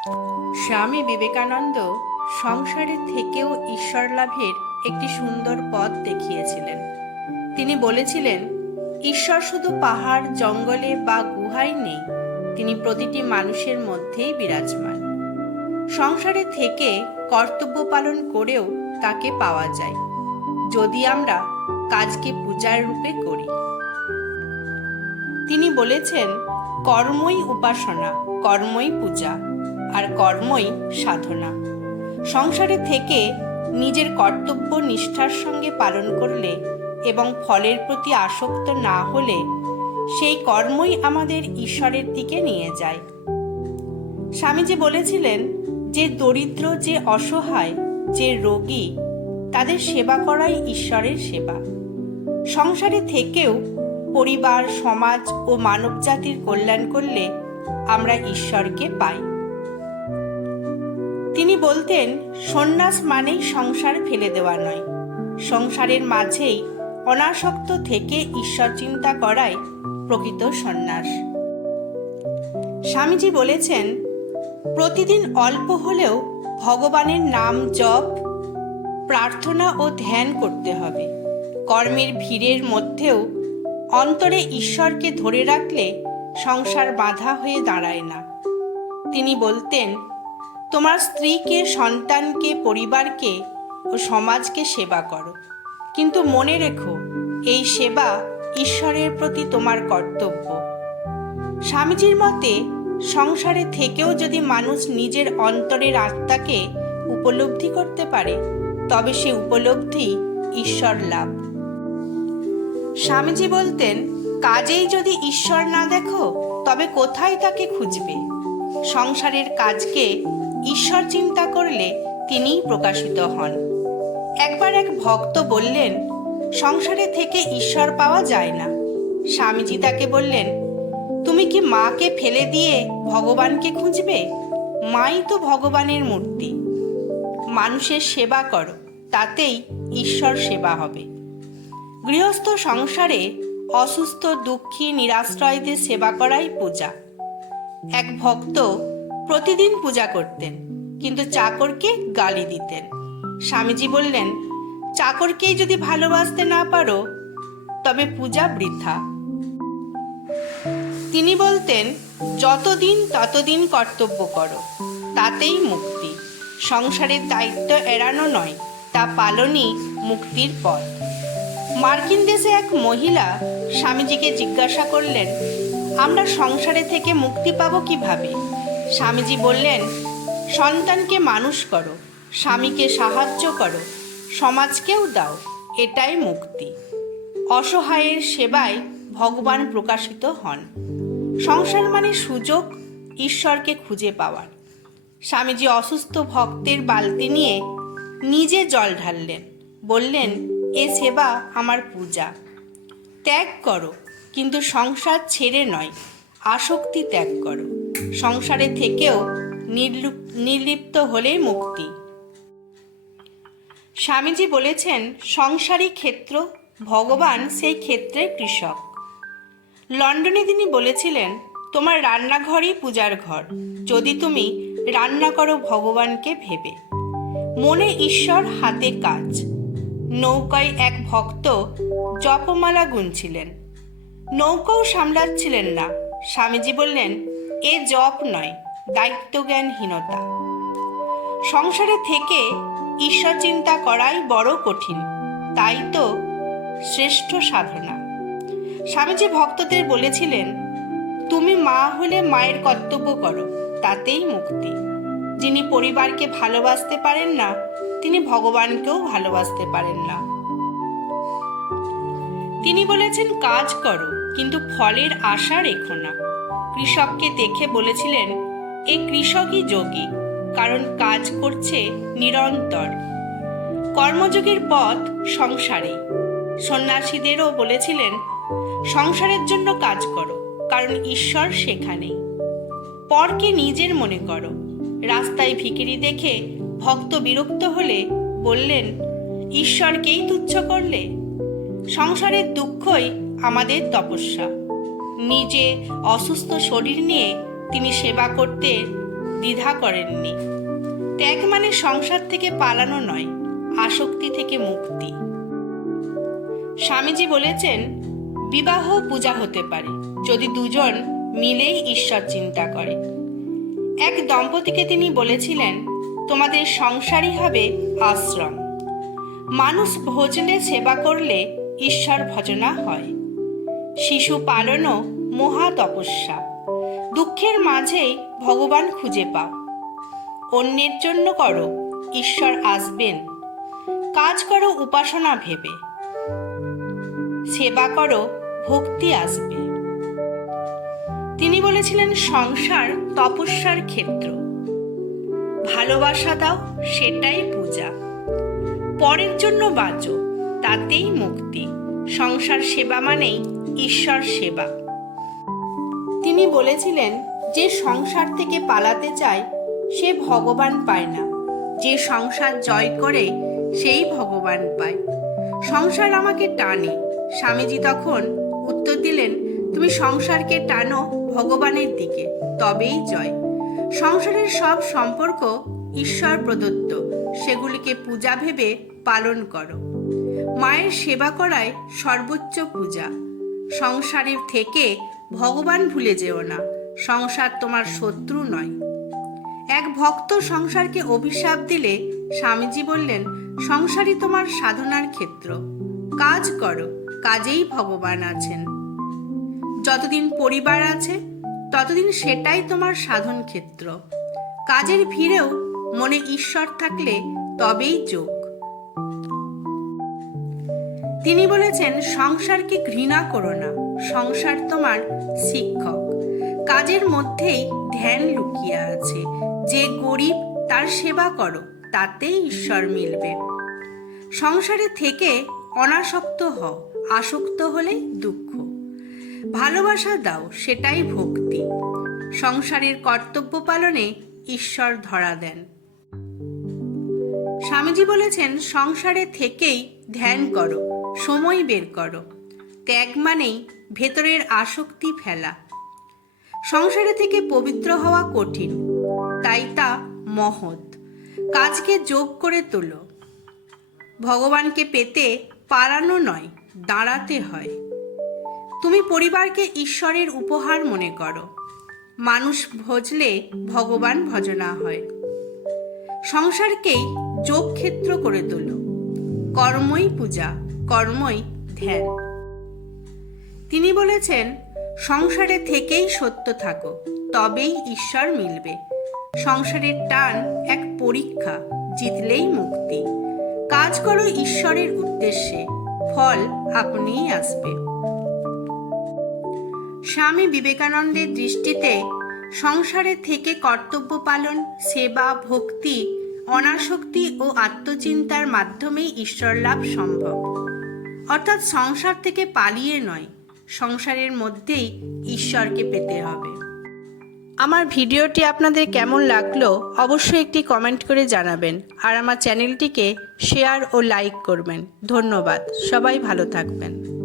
স্বামী বিবেকানন্দ সংসারের থেকেও ঈশ্বর লাভের একটি সুন্দর পথ দেখিয়েছিলেন। তিনি বলেছিলেন, ঈশ্বর শুধু পাহাড়, জঙ্গলে বা গুহায় নেই, তিনি প্রতিটি মানুষের মধ্যেই বিরাজমান। সংসারে থেকে কর্তব্য পালন করেও তাকে পাওয়া যায়, যদি আমরা কাজকে পূজার রূপে করি। তিনি বলেছেন, কর্মই উপাসনা, কর্মই পূজা। আর কর্মই সাধনা। সংসারে থেকে নিজের কর্তব্য নিষ্ঠার সঙ্গে পালন করলে এবং ফলের প্রতি আসক্ত না হলে সেই কর্মই আমাদের ঈশ্বরের দিকে নিয়ে যায়। স্বামীজি বলেছিলেন, যে দরিদ্র, যে অসহায়, যে রোগী, তাদের সেবা করাই ঈশ্বরের সেবা। সংসারে থেকেও পরিবার, সমাজ ও মানবজাতির কল্যাণ করলে আমরা ঈশ্বরকে পাই। তিনি বলতেন, সন্ন্যাস মানেই সংসার ফেলে দেওয়া নয়। সংসারের মাঝেই অনাসক্ত থেকে ঈশ্বর চিন্তা করাই প্রকৃত সন্ন্যাস। স্বামীজি বলেছেন, প্রতিদিন অল্প হলেও ভগবানের নাম জপ, প্রার্থনা ও ধ্যান করতে হবে। কর্মের ভিড়ের মধ্যেও অন্তরে ঈশ্বরকে ধরে রাখলে সংসার বাধা হয়ে দাঁড়ায় না। তিনি বলতেন তোমার স্ত্রীকে, সন্তানকে, পরিবারকে ও সমাজকে সেবা করো। কিন্তু মনে রেখো, এই সেবা ঈশ্বরের প্রতি তোমার কর্তব্য। স্বামীজির মতে, সংসারে থেকেও যদি মানুষ নিজের অন্তরের আত্মাকে উপলব্ধি করতে পারে, তবে সে উপলব্ধি ঈশ্বর লাভ। স্বামীজি বলতেন, কাজেই যদি ঈশ্বর না দেখো, তবে কোথায় তাকে খুঁজবে? সংসারের কাজকে ঈশ্বর চিন্তা করলে তিনিই প্রকাশিত হন। একবার এক ভক্ত বললেন, সংসারে থেকে ঈশ্বর পাওয়া যায় না। স্বামীজি তাকে বললেন, তুমি কি মাকে ফেলে দিয়ে ভগবানকে খুঁজবে? মাই তো ভগবানের মূর্তি। মানুষের সেবা করো, তাতেই ঈশ্বর সেবা হবে। গৃহস্থ সংসারে অসুস্থ, দুঃখী, নিরাশ্রয়দের সেবা করাই পূজা। এক ভক্ত প্রতিদিন পূজা করতেন, কিন্তু চাকরকে গালি দিতেন। স্বামীজি বললেন, চাকরকেই যদি ভালোবাসতে না পারো, তবে পূজা বৃথা। তিনি বলতেন, যতদিন ততদিন কর্তব্য করো, তাতেই মুক্তি। সংসারের দায়িত্ব এড়ানো নয়, তা পালনই মুক্তির পথ। মার্কিন দেশে এক মহিলা স্বামীজিকে জিজ্ঞাসা করলেন, আমরা সংসারে থেকে মুক্তি পাবো কীভাবে? স্বামীজি বললেন, সন্তানকে মানুষ করো, স্বামীকে সাহায্য করো, সমাজকেও দাও, এটাই মুক্তি। অসহায়ের সেবায় ভগবান প্রকাশিত হন। সংসার মানে সুযোগ, ঈশ্বরকে খুঁজে পাওয়ার। স্বামীজি অসুস্থ ভক্তের বালতি নিয়ে নিজে জল ঢাললেন, বললেন, এ সেবা আমার পূজা। ত্যাগ করো, কিন্তু সংসার ছেড়ে নয়, আসক্তি ত্যাগ করো। সংসারে থেকেও নির্লুপ- নির্লিপ্ত হলেই মুক্তি। স্বামীজি বলেছেন, সংসারী ক্ষেত্র, ভগবান সেই ক্ষেত্রে কৃষক। লন্ডনে তিনি বলেছিলেন, তোমার রান্নাঘরই পূজার ঘর, যদি তুমি রান্না করো ভগবানকে ভেবে। মনে ঈশ্বর হাতে কাজ। নৌকায় এক ভক্ত জপমালা গুনছিলেন। নৌকাও সামলাচ্ছিলেন না। স্বামীজি বললেন এ জপ নয়, দায়িত্বজ্ঞানহীনতা। সংসারে থেকে ঈশ্বর চিন্তা করাই বড় কঠিন, তাই তো শ্রেষ্ঠ সাধনা। স্বামীজি ভক্তদের বলেছিলেন, তুমি মা হলে মায়ের কর্তব্য করো, তাতেই মুক্তি। যিনি পরিবারকে ভালোবাসতে পারেন না, তিনি ভগবানকেও ভালোবাসতে পারেন না। তিনি বলেছেন, কাজ করো, কিন্তু ফলের আশা রেখো না। কৃষককে দেখে বলেছিলেন, এ কৃষকই যোগী, কারণ কাজ করছে নিরন্তর। কর্মযোগের পথ সংসারে সন্ন্যাসীদেরও বলেছিলেন, সংসারের জন্য কাজ করো, কারণ ঈশ্বর সেখানেই পরকে নিজের মনে করো। রাস্তায় ভিকিরি দেখে ভক্ত বিরক্ত হলে বললেন, ঈশ্বরকেই তুচ্ছ করলে? সংসারের দুঃখই আমাদের তপস্যা। নিজে অসুস্থ শরীর নিয়ে তিনি সেবা করতে দ্বিধা করেননি। ত্যাগ মানে সংসার থেকে পালানো নয়, আসক্তি থেকে মুক্তি। স্বামীজি বলেছেন, বিবাহ পূজা হতে পারে, যদি দুজন মিলেই ঈশ্বর চিন্তা করে। এক দম্পতিকে তিনি বলেছিলেন, তোমাদের সংসারই হবে আশ্রম। মানুষ ভোজনে সেবা করলে ঈশ্বর ভজনা হয়। শিশু পালনও মহা তপস্যা। দুঃখের মাঝেই ভগবান খুঁজে পাও অন্যের জন্য করো, ঈশ্বর আসবেন। কাজ করো, উপাসনা ভেবে। সেবা করো, ভক্তি আসবে। তিনি বলেছিলেন, সংসার তপস্যার ক্ষেত্র। ভালোবাসা দাও, সেটাই পূজা। পরের জন্য বাঁচো, তাতেই মুক্তি। সংসার সেবা মানেই ঈশ্বর সেবা। তিনি বলেছিলেন, যে সংসার থেকে পালাতে চায়, সে ভগবান পায় না। যে সংসার জয় করে, সেই ভগবান পায়। সংসার আমাকে টানে। স্বামীজি তখন উত্তর দিলেন, তুমি সংসারকে টানো ভগবানের দিকে, তবেই জয়। সংসারের সব সম্পর্ক ঈশ্বর প্রদত্ত, সেগুলিকে পূজা ভেবে পালন করো। মায়ের সেবা করায় সর্বোচ্চ পূজা। সংসারের থেকে ভগবান ভুলে যেও না। সংসার তোমার শত্রু নয়। এক ভক্ত সংসারকে অভিশাপ দিলে স্বামীজি বললেন, সংসারই তোমার সাধনার ক্ষেত্র। কাজ করো, কাজেই ভগবান আছেন। যতদিন পরিবার আছে, ততদিন সেটাই তোমার সাধন ক্ষেত্র কাজের ভিড়েও মনে ঈশ্বর থাকলে তবেই যোগ। তিনি বলেছেন, সংসারকে ঘৃণা করো না, সংসার তোমার শিক্ষক। কাজের মধ্যেই ধ্যান লুকিয়ে আছে। যে গরিব তার সেবা করো, তাতেই ঈশ্বর মিলবে। সংসারে থেকে অনাসক্ত হও, আসক্ত হলেই দুঃখ। ভালোবাসা দাও, সেটাই ভক্তি। সংসারের কর্তব্য পালনে ঈশ্বর ধরা দেন। স্বামীজি বলেছেন, সংসারে থেকেই ধ্যান করো সময় বের করো। ত্যাগ মানেই ভেতরের আসক্তি ফেলা। সংসারে থেকে পবিত্র হওয়া কঠিন, তাই তা মহৎ। কাজকে যোগ করে তোলো। ভগবানকে পেতে পালানো নয়, দাঁড়াতে হয়। তুমি পরিবারকে ঈশ্বরের উপহার মনে করো। মানুষ ভজলে ভগবান ভজনা হয়। সংসারকেই যোগক্ষেত্র করে তোলো। কর্মই পূজা। কর্মই ধ্যান। তিনি বলেছেন, সংসারে থেকেই সত্য থাকো তবেই ঈশ্বর মিলবে। সংসারের টান এক পরীক্ষা, জিতলেই মুক্তি। কাজ করো ঈশ্বরের উদ্দেশ্যে, ফল আপনিই আসবে। স্বামী বিবেকানন্দের দৃষ্টিতে সংসারে থেকে কর্তব্য পালন, সেবা, ভক্তি, অনাসক্তি ও আত্মচিন্তার মাধ্যমেই ঈশ্বর লাভ সম্ভব। অর্থাৎ সংসার থেকে পালিয়ে নয়, সংসারের মধ্যেই ঈশ্বরকে পেতে হবে। আমার ভিডিওটি আপনাদের কেমন লাগল অবশ্যই একটি কমেন্ট করে জানাবেন আর আমার চ্যানেলটিকে শেয়ার ও লাইক করবেন। ধন্যবাদ, সবাই ভালো থাকবেন।